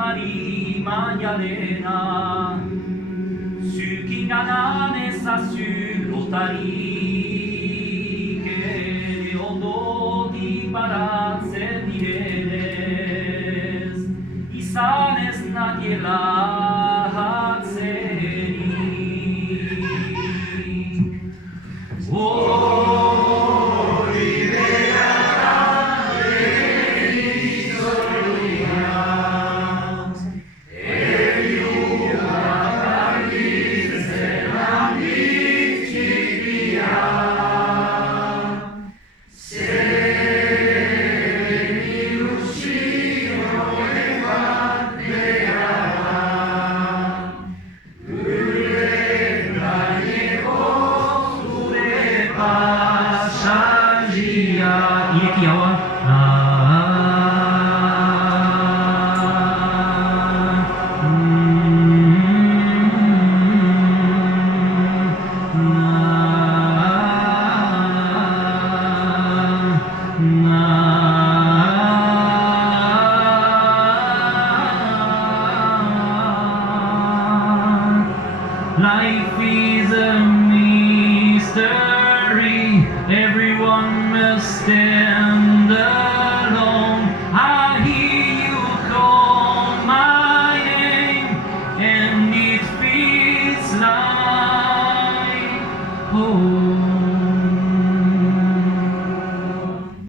Marie Magdalena, ceux qui n'avaient sa sur l'otarie, che le odo di palazze di vedes, i sanes nagiela hatzeri. Life is a mystery, everyone must stand up.